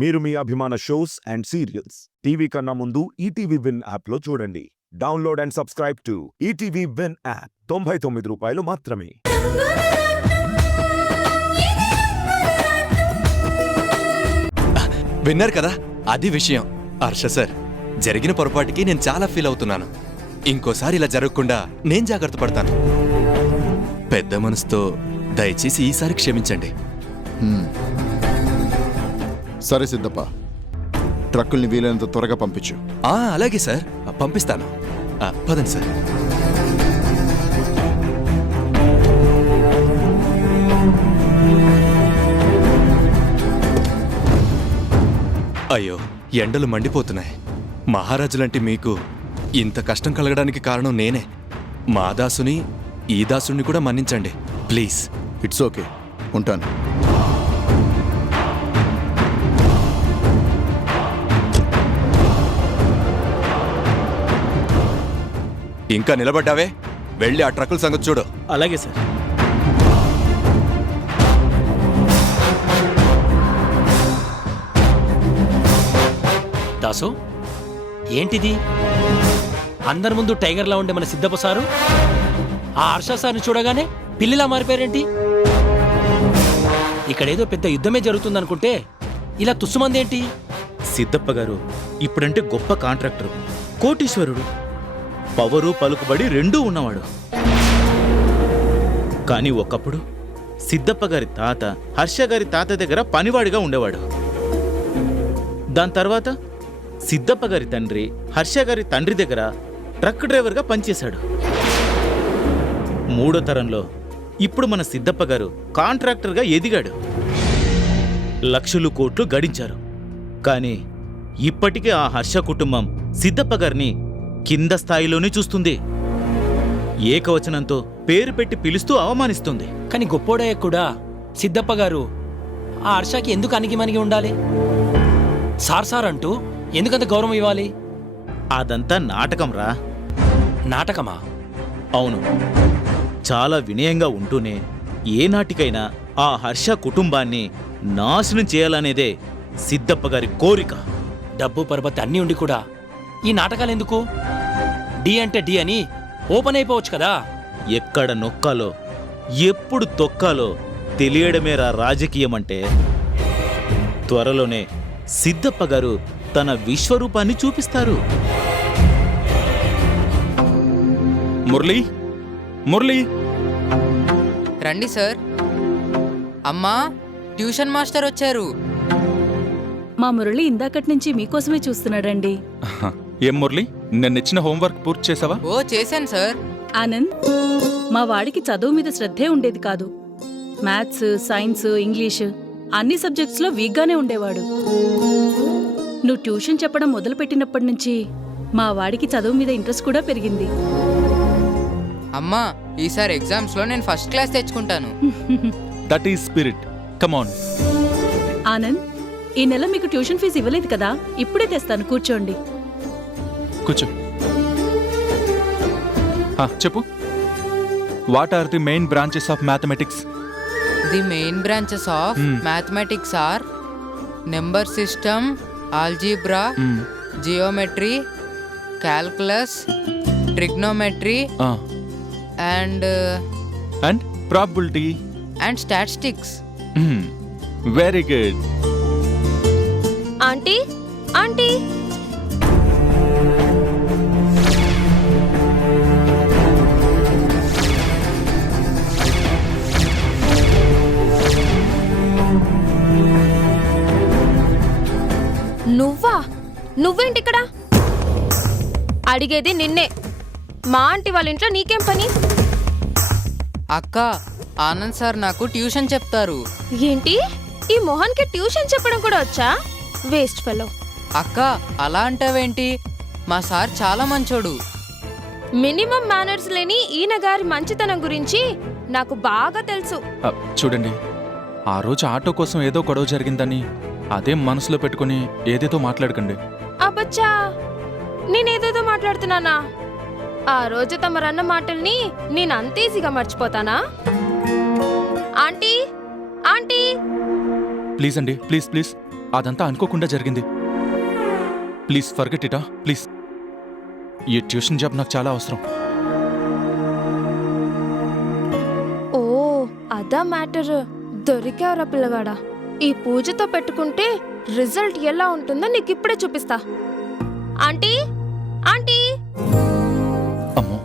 మీరు మీ అభిమాన shows and serials TV కన్నా ముందు ఈటీవీ విన్ యాప్లో చూడండి. Download and subscribe to ETV win app. 99 రూపాయలు మాత్రమే. విన్నారు కదా, అది విషయం. హర్ష సార్, జరిగిన పొరపాటుకి నేను చాలా ఫీల్ అవుతున్నాను. ఇంకోసారి ఇలా జరగకుండా నేను జాగ్రత్త పడతాను. పెద్ద మనసుతో దయచేసి ఈసారి క్షమించండి. సరే సిద్ధప్ప, ట్రక్కుల్ని వీలైనంత త్వరగా పంపించు. అలాగే సార్, పంపిస్తాను. పదండి సార్. అయ్యో, ఎండలు మండిపోతున్నాయి. మహారాజులంటే మీకు ఇంత కష్టం కలగడానికి కారణం నేనే. మా దాసుని, ఈ దాసుని కూడా మన్నించండి ప్లీజ్. ఇట్స్ ఓకే, ఉంటాను. ఇంకా నిలబడ్డావే, వెళ్ళి ఆ ట్రక్కుల సంగతి చూడు. అలాగే సార్. దాసు, ఏంటిది? అందరి ముందు టైగర్లా ఉండే మన సిద్ధప్ప సారు ఆ హర్ష సార్ని చూడగానే పిల్లిలా మారిపోయారేంటి? ఇక్కడేదో పెద్ద యుద్ధమే జరుగుతుందనుకుంటే ఇలా తుస్సుమంది ఏంటి? సిద్ధప్ప గారు ఇప్పుడంటే గొప్ప కాంట్రాక్టరు, కోటీశ్వరుడు, పవరు పలుకుబడి రెండూ ఉన్నవాడు. కానీ ఒకప్పుడు సిద్ధప్ప గారి తాత హర్ష గారి తాత దగ్గర పనివాడిగా ఉండేవాడు. దాని తర్వాత సిద్ధప్ప గారి తండ్రి హర్ష గారి తండ్రి దగ్గర ట్రక్ డ్రైవర్గా పనిచేశాడు. మూడో తరంలో ఇప్పుడు మన సిద్ధప్ప గారు కాంట్రాక్టర్గా ఎదిగాడు. లక్షలు కోట్లు గడించారు. కానీ ఇప్పటికే ఆ హర్ష కుటుంబం సిద్ధప్ప గారిని కింద స్థాయిలోనే చూస్తుంది. ఏకవచనంతో పేరు పెట్టి పిలుస్తూ అవమానిస్తుంది. కానీ గొప్పోడయ్య కూడా సిద్ధప్ప గారు ఆ హర్షకి ఎందుకు అణిగిమణిగి ఉండాలి? సార్ సార్ అంటూ ఎందుకంత గౌరవం ఇవ్వాలి? అదంతా నాటకంరా. నాటకమా? అవును. చాలా వినయంగా ఉంటూనే ఏనాటికైనా ఆ హర్ష కుటుంబాన్ని నాశనం చేయాలనేదే సిద్ధప్ప గారి కోరిక. డబ్బు పరపతి అన్నీ ఉండి కూడా ఈ నాటకాలెందుకు? డి అంటే డి అని ఓపెన్ అయిపోవచ్చు కదా. ఎక్కడ నొక్కాలో ఎప్పుడు తొక్కాలో తెలియడమేరా రాజకీయమంటే. త్వరలోనే సిద్ధప్ప గారు తన విశ్వరూపాన్ని చూపిస్తారు. మురళి, మురళి రండి సార్. అమ్మా, ట్యూషన్ మాస్టర్ వచ్చారు. మా మురళి ఇందాకటి నుంచి మీకోసమే చూస్తున్నాడండి. ఏం మురళి, నిన్నిచ్చిన హోంవర్క్ పూర్తి చేసావా? ఓ, చేశాను సార్. ఆనంద్, మా వాడికి చదువు మీద శ్రద్ధే ఉండేది కాదు. మ్యాథ్స్, సైన్స్, ఇంగ్లీష్ అన్ని సబ్జెక్ట్స్లో వీక్గానే ఉండేవాడు. నువ్వు ట్యూషన్ చెప్పడం మొదలుపెట్టినప్పటి నుంచి మా వాడికి చదువు మీద ఇంట్రెస్ట్ కూడా పెరిగింది. అమ్మా, ఈసారి ఎగ్జామ్స్లో నేను ఫస్ట్ క్లాస్ తెచ్చుకుంటాను. That is spirit. Come on. Anand, ఈ నెల మీకు ట్యూషన్ ఫీజు ఇవ్వలేదు కదా, ఇప్పుడే తెస్తాను, కూర్చోండి. కూర్చో. చెప్పు. What are the main branches of mathematics? The main branches of mathematics are number system, algebra, geometry, calculus, trigonometry and probability and statistics. Very good. Aunty, aunty, నువ్వేంటిక్కడ? అడిగేది నిన్నే. మా ఆంటీ వాళ్ళ ఇంట్లో నీకేం పని? అక్క, ఆనంద్ సార్ నాకు ట్యూషన్ చెప్తారు. ఏంటి, ఈ మోహన్కి ట్యూషన్ చెప్పడం కూడా వచ్చా? Waste fellow. అక్క, అలా అంటావేంటి? మా సార్ చాలా మంచోడు. మినిమం మేనర్స్ లేని ఈయన గారి మంచితనం గురించి నాకు బాగా తెలుసు. చూడండి, ఆ రోజు ఆటో కోసం ఏదో గొడవ జరిగిందని అదే మనసులో పెట్టుకుని ఏదేదో మాట్లాడకండి. అబ్బచ్చా, నేనేదేదో మాట్లాడుతున్నానా? ఆ రోజు తమరన్న మాటల్ని నేను అంత ఈజీగా మర్చిపోతానా? ఆంటీ, ఆంటీ, ప్లీజ్ అండి, ప్లీజ్ ప్లీజ్ అదంతా అనుకోకుండా జరిగింది. ప్లీజ్ ఫర్గెట్ ఇటా, ప్లీజ్. ఈ ట్యూషన్ జాబ్ నాకు చాలా అవసరం. ఓ అదా మ్యాటర్. దొరికావురా పిల్లగాడా. ఈ పూజతో పెట్టుకుంటే రిజల్ట్ ఎలా ఉంటుందో నీకు ఇప్పుడే చూపిస్తా. Aunty aunty. అమ్మో,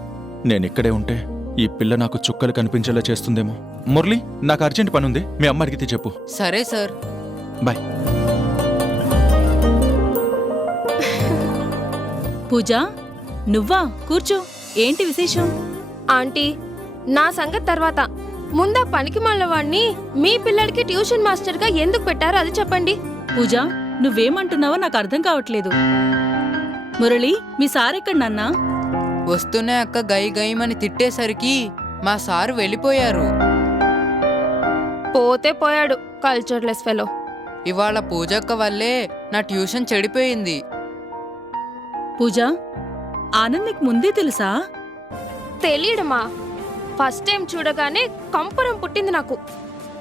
నేనిక్కడే ఉంటే ఈ పిల్ల నాకు చుక్కలు కనిపించేలా చేస్తుందేమో. మురళి, నాకు అర్జెంట్ పనుంది, మీ అమ్మ అడిగితే చెప్పు. సరే సార్. బాయ్. పూజ, నువ్వా? కూర్చో. ఏంటి విశేషం? ఆంటీ, నా సంగతి తర్వాత ముందా పనికి వాడిని మీ పిల్లడికి ట్యూషన్ మాస్టర్గా ఎందుకు పెట్టారో అది చెప్పండి. పూజ, నువ్వేమంటున్నావో నాకు అర్థం కావట్లేదు. మురళి, మీ సార్ ఎక్కడ నాన్నా? వస్తూనే అక్క గై గైమని తిట్టేసరికి మా సారు వెళ్ళిపోయారు. పోతే పోయాడు, కల్చర్లెస్ ఫెలో. ఇవాళ పూజక్క వల్లే నా ట్యూషన్ చెడిపోయింది. పూజ, ఆనంద్ నీకు ముందే తెలుసా? తెలియడమా? ఫస్ట్ టైం చూడగానే కంపరం పుట్టింది నాకు.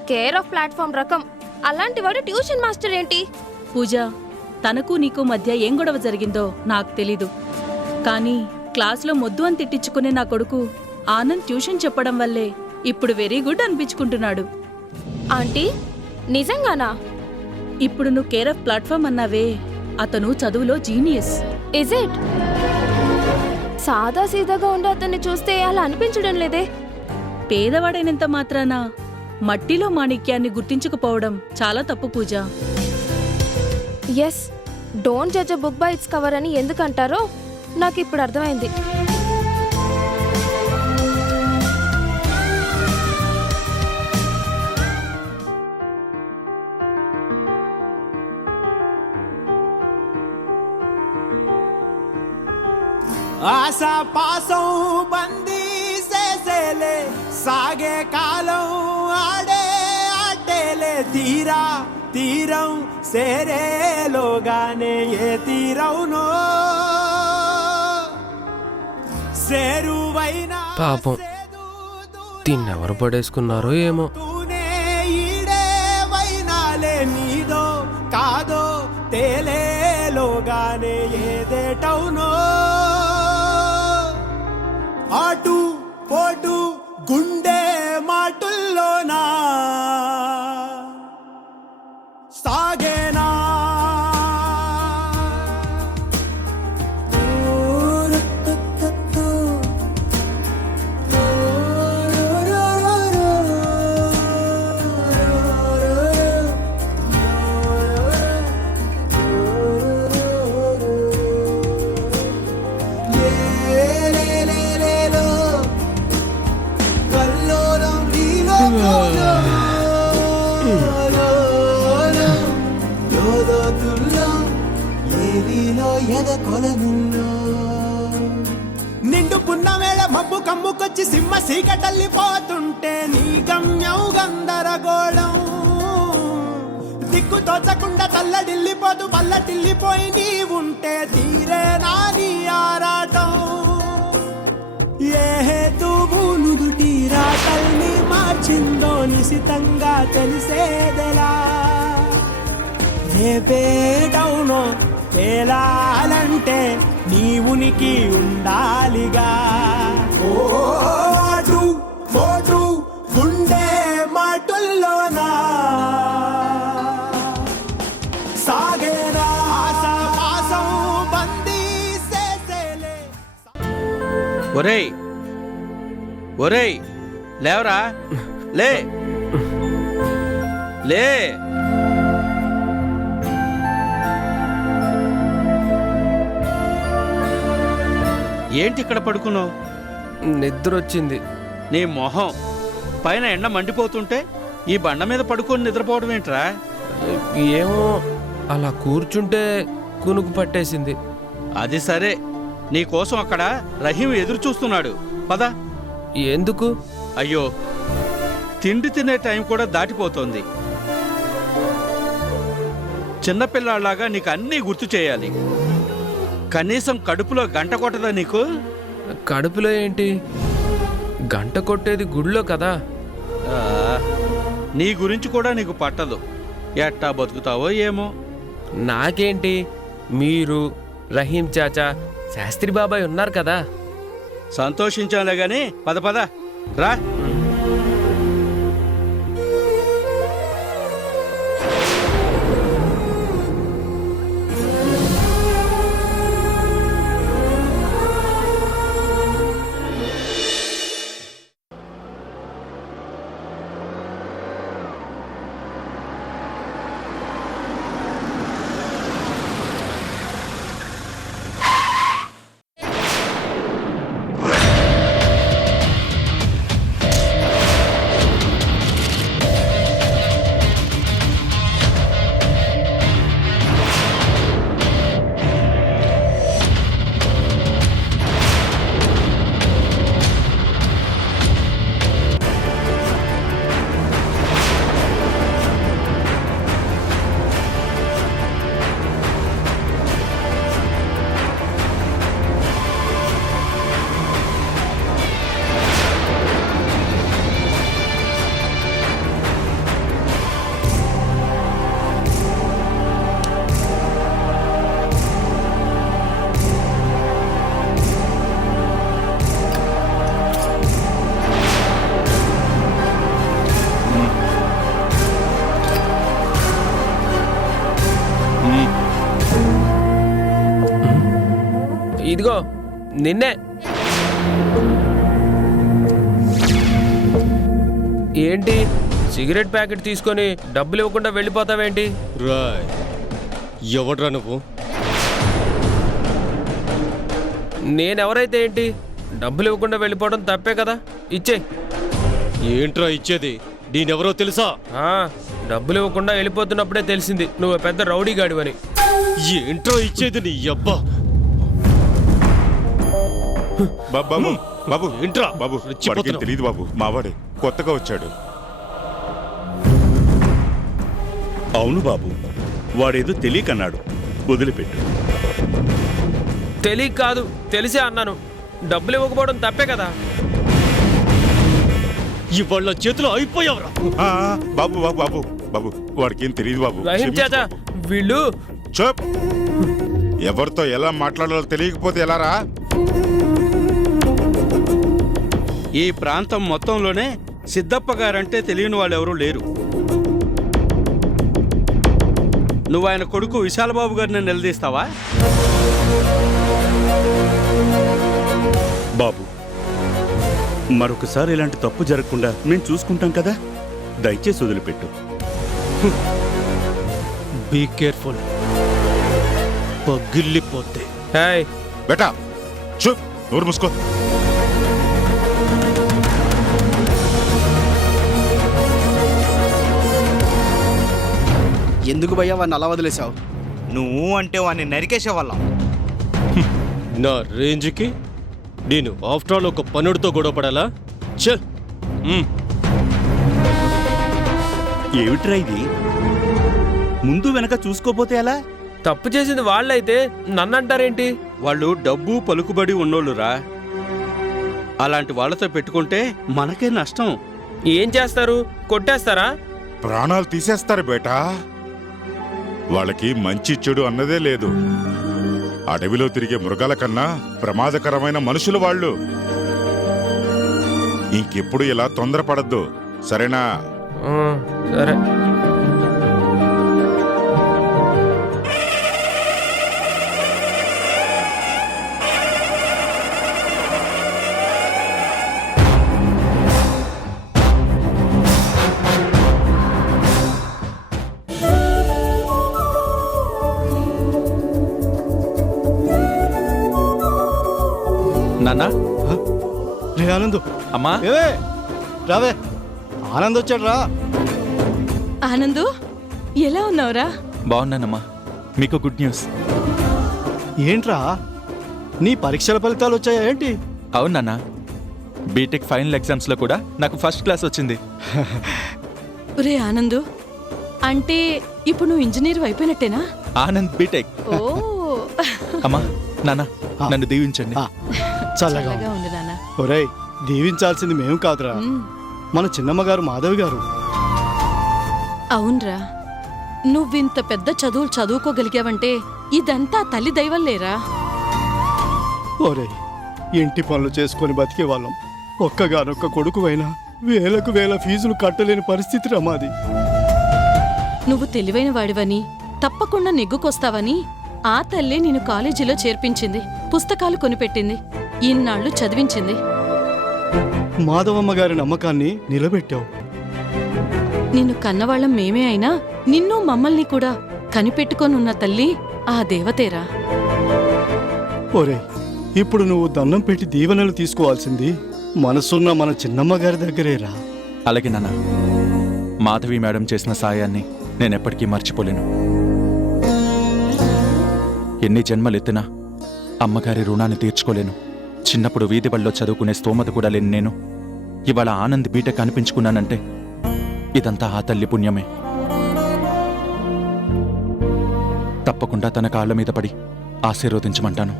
కేర్ ఆఫ్ ప్లాట్ఫామ్ రకం. అలాంటి వాడు ట్యూషన్ మాస్టర్ ఏంటి? పూజ, తనకు నీకు మధ్య ఏం గొడవ జరిగిందో నాకు తెలీదు. కానీ క్లాస్లో మొద్దు అని తిట్టించుకునే నా కొడుకు ఆనంద్ ట్యూషన్ చెప్పడం వల్లే ఇప్పుడు వెరీ గుడ్ అనిపించుకుంటున్నాడు. ఆంటీ, నిజంగానా? ఇప్పుడు నువ్వు కేర్ ఆఫ్ ప్లాట్ఫామ్ అన్నావే, అతను చదువులో జీనియస్. Is it? సాదా సీదాగా ఉండే అతన్ని చూస్తే అలా అనిపించడం లేదే. పేదవాడైనంత మాత్రాన మట్టిలో మాణిక్యాన్ని గుర్తించకపోవడం చాలా తప్పు Pooja. Yes, don't judge a book by its cover అని ఎందుకంటారో నాకు ఇప్పుడు అర్థమైంది. ఆశా పాసం బందీ చేసేలే, సాగే కాలం ఆడే ఆటేలే, తీరా తీరం సేరేలోగానే ఏ తీరవునో సేరువైనా పాపం తిన్నెవరు పడేసుకున్నారో ఏమో. ఈడే వైనాలే, నీదో కాదో తేలేలోగానే ఏదేటవునో ఆటు పోటు గుండె మాటుల్లోనా సాగేనా. నిండు పున్నమేళ మబ్బు కమ్ముకొచ్చి సింహ సీకటల్లిపోతుంటే నీ గమ్యం గందరగోళం, దిక్కు తోచకుండా తల్లడిల్లిపోతూ పల్లటిల్లిపోయి నీ ఉంటే తీరే నాని ఆరాటం. ఏ హేతువు నుదుటి రాతల్ని మార్చిందో నిశితంగా తెలిసేదెలా, రేపేటవునో తేలాలంటే నీ ఉనికి ఉండాలిగా. ఓటు పోటు గుండె మాటుల్లోనా సాగేనా ఆశాపాసం బందీ చేసేలే. ఒరేయ్ ఒరేయ్, లేవరా, లే లే. ఏంటి ఇక్కడ పడుకున్నావు? నిద్ర వచ్చింది. నీ మొహం పైన ఎండ మండిపోతుంటే ఈ బండ మీద పడుకొని నిద్రపోవడం ఏంట్రా? ఏమో అలా కూర్చుంటే కునుకు పట్టేసింది. అది సరే, నీకోసం అక్కడ రహీం ఎదురు చూస్తున్నాడు, పద. ఎందుకు? అయ్యో, తిండి తినే టైం కూడా దాటిపోతోంది. చిన్నపిల్లాళ్ళలాగా నీకు అన్నీ గుర్తు చేయాలి. కనీసం కడుపులో గంట కొట్టదా నీకు? కడుపులో ఏంటి? గంట కొట్టేది గుడిలో కదా. నీ గురించి కూడా నీకు పట్టదు. ఎట్టా బతుకుతావో ఏమో. నాకేంటి, మీరు రహీం చాచా శాస్త్రి బాబాయ్ ఉన్నారు కదా. సంతోషించాలే గాని పద పద రా. ఇదిగో నిన్నే. ఏంటి సిగరెట్ ప్యాకెట్ తీసుకొని డబ్బులు ఇవ్వకుండా వెళ్ళిపోతావేంటి? రాయ్, ఎవడ్రా నువ్వు? నేనెవరైతే ఏంటి, డబ్బులు ఇవ్వకుండా వెళ్ళిపోవడం తప్పే కదా, ఇచ్చే. ఏంట్రా ఇచ్చేది? నేనెవరో తెలుసా? డబ్బులు ఇవ్వకుండా వెళ్ళిపోతున్నప్పుడే తెలిసింది నువ్వు పెద్ద రౌడీ గాడివని. ఏంట్రా ఇచ్చేది నీ అబ్బా? బాబు బాబు ఏంట్రా బాబు, వాడికి తెలియదు బాబు, మావాడే కొత్తగా వచ్చాడు. అవును బాబు, వాడేదో తెలియకన్నాడు, వదిలిపెట్టు. తెలియక కాదు, తెలిసే అన్నాను. డబ్బులు ఇవ్వకపోవడం తప్పే కదా. ఇవాళ చేతిలో అయిపోయావురా. బాబు బాబు బాబు బాబు, వాడికి ఏం తెలియదు బాబు. రహీం చాచా, వీళ్ళు చూప్. ఎవరితో ఎలా మాట్లాడాలో తెలియకపోతే ఎలారా? ఈ ప్రాంతం మొత్తంలోనే సిద్ధప్ప గారంటే తెలియని వాళ్ళు ఎవరూ లేరు. నువ్వు ఆయన కొడుకు విశాలబాబు గారిని నిలదీస్తావా? బాబు, మరొకసారి ఇలాంటి తప్పు జరగకుండా మేము చూసుకుంటాం కదా, దయచేసి వదిలిపెట్టు. బీ కేర్ఫుల్, పగిలిపోతే. హాయ్ బేటా చూప్, నోరు మూసుకో. ఎందుకు భయ్యా వాడిని అలా వదిలేసావు? నువ్వు అంటే వాడిని నరికేసేవాళ్ళం. నా రేంజ్కి నేను ఆఫ్టర్ ఆల్ ఒక పనుడితో గొడవపడాలా? చల్. ఏమిట్రా ఇది? ముందు వెనక చూసుకోపోతే ఎలా? తప్పు చేసింది వాళ్ళైతే నన్నంటారేంటి? వాళ్ళు డబ్బు పలుకుబడి ఉన్నోళ్ళురా. అలాంటి వాళ్ళతో పెట్టుకుంటే మనకే నష్టం. ఏం చేస్తారు? కొట్టేస్తారా? ప్రాణాలు తీసేస్తారు బేటా. వాళ్ళకి మంచి చెడు అన్నదే లేదు. అడవిలో తిరిగే మృగాల కన్నా ప్రమాదకరమైన మనుషులు వాళ్ళు. ఇంకెప్పుడు ఇలా తొందరపడద్దు, సరేనా? సరే. నాన్న, రే ఆనంద్, అమ్మా, రావే. ఆనంద్ వచ్చాడు రా. ఆనందు, ఎలా ఉన్నావురా? బాగున్నానమ్మా. మీకు గుడ్ న్యూస్. ఏంట్రా, నీ పరీక్షల ఫలితాలు వచ్చాయా ఏంటి? అవును నాన్న, బీటెక్ ఫైనల్ ఎగ్జామ్స్లో కూడా నాకు ఫస్ట్ క్లాస్ వచ్చింది. రే ఆనందు, అంటే ఇప్పుడు నువ్వు ఇంజనీర్ అయిపోయినట్టేనా? ఆనంద్ బీటెక్. ఓ అమ్మా, నాన్న, నన్ను దీవించండి. చల్లగా ఉంది నాన్న. ఒరేయ్, దీవించాల్సింది మేము కాదురా, మన చిన్నమ్మగారు మాధవి గారు. అవునరా, నువ్వింత పెద్ద చదువులు చదువుకోగలిగావంటే ఇదంతా తల్లి దైవం లేరా? ఒరేయ్, ఇంటి పనులు చేసుకొని బతికేవాళ్ళం. ఒక్కగానొక్క కొడుకువైనా వేలకు వేల ఫీజులు కట్టలేని పరిస్థితి రమాది. నువ్వు తెలివైన వాడివని, తప్పకుండా నెగ్గుకొస్తావని ఆ తల్లే నిన్ను కాలేజీలో చేర్పించింది, పుస్తకాలు కొనిపెట్టింది, ఇన్నాళ్ళు చదివించింది. మాధవమ్మ గారి నమ్మకాన్ని నిలబెట్టావు. నిన్ను కన్నవాళ్ళం మేమే అయినా నిన్ను మమ్మల్ని కూడా కనిపెట్టుకొనున్న తల్లి ఆ దేవతేరా. ఒరేయ్, ఇప్పుడు నువ్వు దండం పెట్టి దీవెనలు తీసుకోవాల్సింది మనసున్న మన చిన్నమ్మ గారి దగ్గరేరా. అలాగే నాన్న, మాధవి మేడం చేసిన సాయాన్ని నేనెప్పటికీ మర్చిపోలేను. ఎన్ని జన్మలెత్తినా అమ్మగారి రుణాన్ని తీర్చుకోలేను. చిన్నప్పుడు వీధి బడిలో చదువుకునే స్తోమత కూడా లేని నేను ఇవాళ ఆనంద్ బీటెక్ అనిపించుకున్నానంటే ఇదంతా ఆ తల్లి పుణ్యమే. తప్పకుండా తన కాళ్ళ మీద పడి ఆశీర్వదించమంటాను.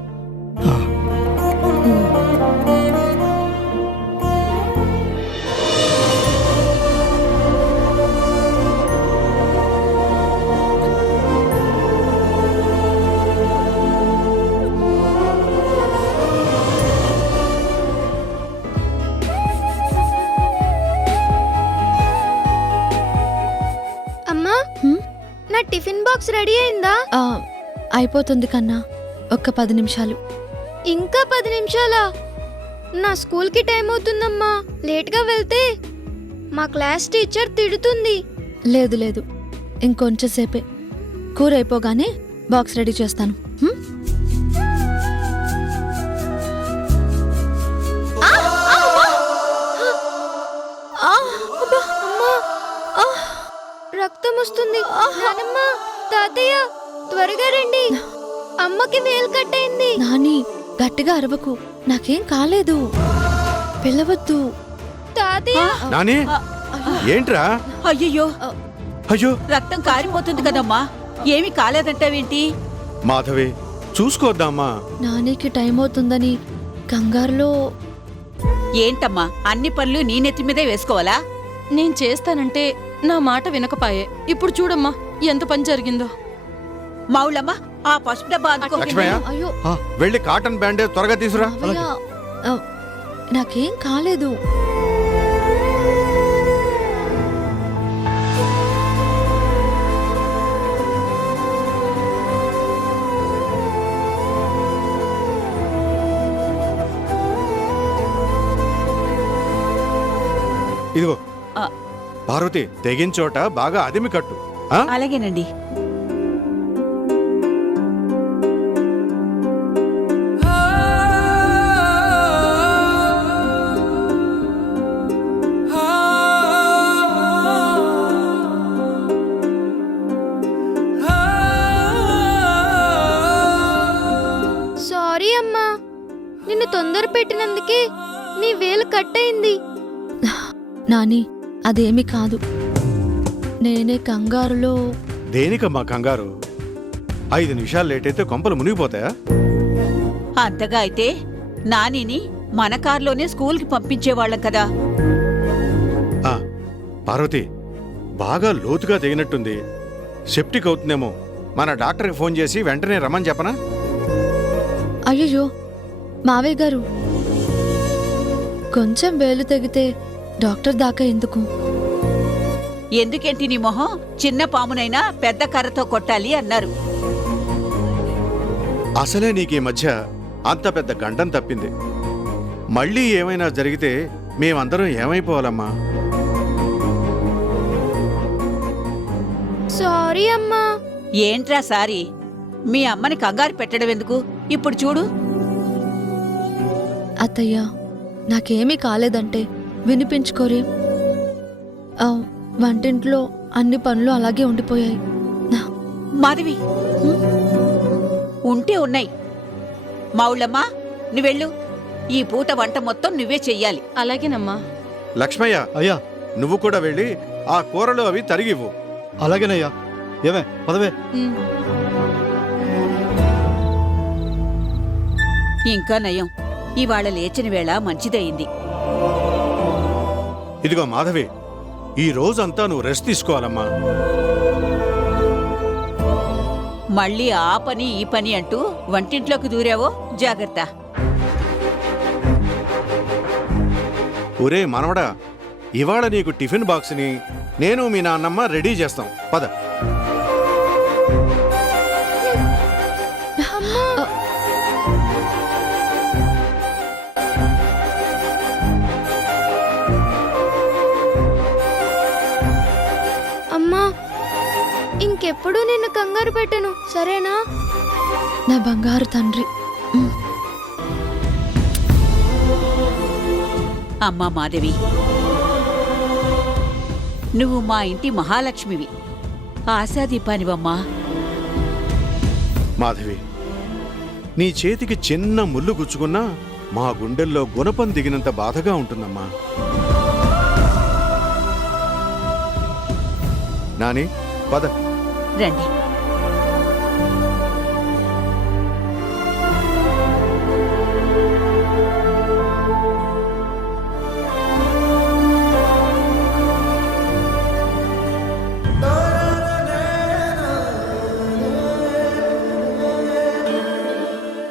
అమ్మా, నా టిఫిన్ బాక్స్ రెడీ అయిందా? అయిపోతుంది కన్నా, ఒక్క 10 నిమిషాలు. ఇంకా 10 నిమిషాలా? నా స్కూల్కి టైం అవుతుందమ్మా. లేట్గా వెళ్తే మా క్లాస్ టీచర్ తిడుతుంది. లేదు లేదు, ఇంకొంచెం సేపే. కూర అయిపోగానే బాక్స్ రెడీ చేస్తాను. రక్తం వస్తుంది. నానమ్మ, తాతయ్య, త్వరగా రండి. అమ్మకి వేలు కట్టయింది. నాని, గట్టిగా అరవకు, నాకేం కాలేదు. పిల్లవద్దు. తాతయ్య, నాని, ఏంట్రా? అయ్యయ్యో, అయ్యో, రక్తం కారిపోతుంది కదమ్మా, ఏమీ కాలేదంటావేంటి? మాధవి, చూసుకోద్దామా? నానికి టైం అవుతుందని కంగారులో. ఏంటమ్మా, అన్ని పనులు నీ నెత్తి మీదే వేసుకోవాలా? నేను చేస్తానంటే నా మాట వినకపాయే. ఇప్పుడు చూడమ్మా ఎంత పని జరిగిందో. మౌళ్ళమ్మ, ఆ పసుపు డబ్బా అందుకో. లక్ష్మయ్య, అయ్యో, వెళ్ళి కాటన్ బ్యాండేజ్ త్వరగా తీసురా. మావయ్య, నాకేం కాలేదు. ఇదిగో పార్వతి, తెగిన చోట బాగా అదిమి కట్టు. అలాగేనండి. సారీ అమ్మా, నిన్ను తొందర పెట్టినందుకే నీ వేలు కట్టయింది. నాని, అదేమీ కాదు. నేనే కంగారులో. దేనికమ్మా కంగారు? 5 నిమిషాలు లేట్ అయితే కొంపలు మునిగిపోతాయా? అంతగా అయితే నానిని మన కార్లోనే స్కూల్కి పంపించేవాళ్ళం కదా. ఆ, పార్వతి, బాగా లోతుగా తెగినట్టుంది. సెప్టిక్ అవుతుందేమో. మన డాక్టర్కి ఫోన్ చేసి వెంటనే రమ్మని చెప్పనా? అయ్యయ్యో మావయ్య గారు, కొంచెం వేలు తెగితే డాక్టర్ దాకా ఎందుకు? ఎందుకేంటి నీ మొహం, చిన్న పామునైనా పెద్ద కర్రతో కొట్టాలి అన్నారు. అసలే నీకు ఈ మధ్య అంత పెద్ద గండం తప్పింది. మళ్ళీ ఏమైనా జరిగితే మేమందరం ఏమైపోవాలమ్మా? సారీ అమ్మా. ఏంట్రా సారీ? మీ అమ్మని కంగారు పెట్టడం ఎందుకు? ఇప్పుడు చూడు. అత్తయ్య, నాకేమీ కాలేదంటే వినిపించుకోరే. వంటింట్లో అన్ని పనులు అలాగే ఉండిపోయాయి. మాధవి, ఉంటే ఉన్నాయి. మౌళ్ళమ్మా, నువ్వెళ్ళు. ఈ పూట వంట మొత్తం నువ్వే చెయ్యాలి. అలాగేనమ్మా. లక్ష్మయ్య, అయ్యా, నువ్వు కూడా వెళ్ళి ఆ కూరలు అవి తరిగివ్వు. అలాగేనయ్యా. ఏమే, పదవే. ఇంకా నయం, ఇవాళ లేచిన వేళ మంచిదయింది. ఇదిగో మాధవి, ఈ రోజంతా నువ్వు రెస్ట్ తీసుకోవాలమ్మా. మళ్ళీ ఆ పని ఈ పని అంటూ వంటింట్లోకి దూరావో జాగ్రత్త. ఒరే మనవడా, ఇవాళ నీకు టిఫిన్ బాక్స్ని నేను మీ నాన్నమ్మ రెడీ చేస్తాం. పద. అమ్మా, ఇంకెప్పుడు నిన్ను కంగారు పెట్టను, సరేనా? నా బంగారు తండ్రి. అమ్మా మాధవి, నువ్వు మా ఇంటి మహాలక్ష్మివి, ఆశాదీపానివమ్మా. మాధవి, నీ చేతికి చిన్న ముళ్ళు గుచ్చుకున్నా మా గుండెల్లో గుణపం దిగినంత బాధగా ఉంటుందమ్మా. నాని, పద. రండి.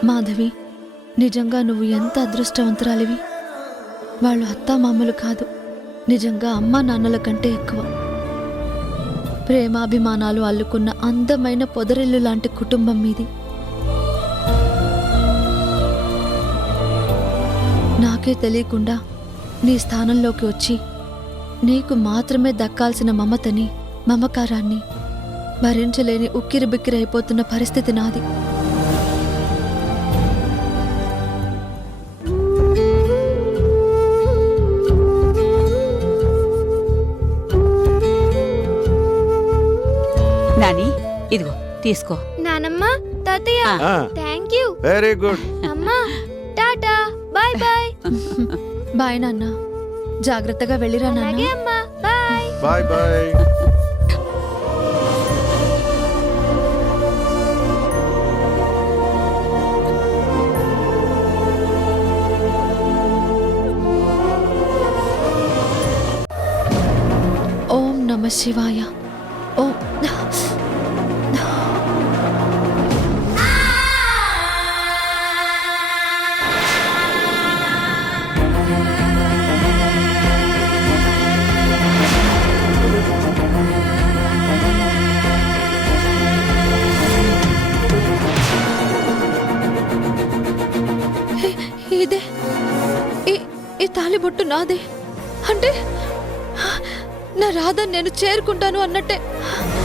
మాధవి, నిజంగా నువ్వు ఎంత అదృష్టవంతురాలివి. వాళ్ళు అత్తామామలు కాదు, నిజంగా అమ్మా నాన్నల కంటే ఎక్కువ. ప్రేమాభిమానాలు అల్లుకున్న అందమైన పొదరిల్లు లాంటి కుటుంబం మీది. నాకే తెలియకుండా నీ స్థానంలోకి వచ్చి నీకు మాత్రమే దక్కాల్సిన మమతని, మమకారాన్ని భరించలేని ఉక్కిరిబిక్కిరైపోతున్న పరిస్థితి నాది. నాని, ఇదిగో తీసుకో. నానమ్మ, తాతయ్య, థ్యాంక్ యూ. Very good. అమ్మా, టాటా, బాయ్ బాయ్. బాయ్ నాన్న, జాగ్రత్తగా వెళ్ళిరా నాన్న. అలాగే అమ్మా, బాయ్. Bye bye. ఓం నమః శివాయ. ఓం ఇదే ఈ తాళిబొట్టు నాదే అంటే నా రాధ నేను చేరుకుంటాను అన్నట్టే.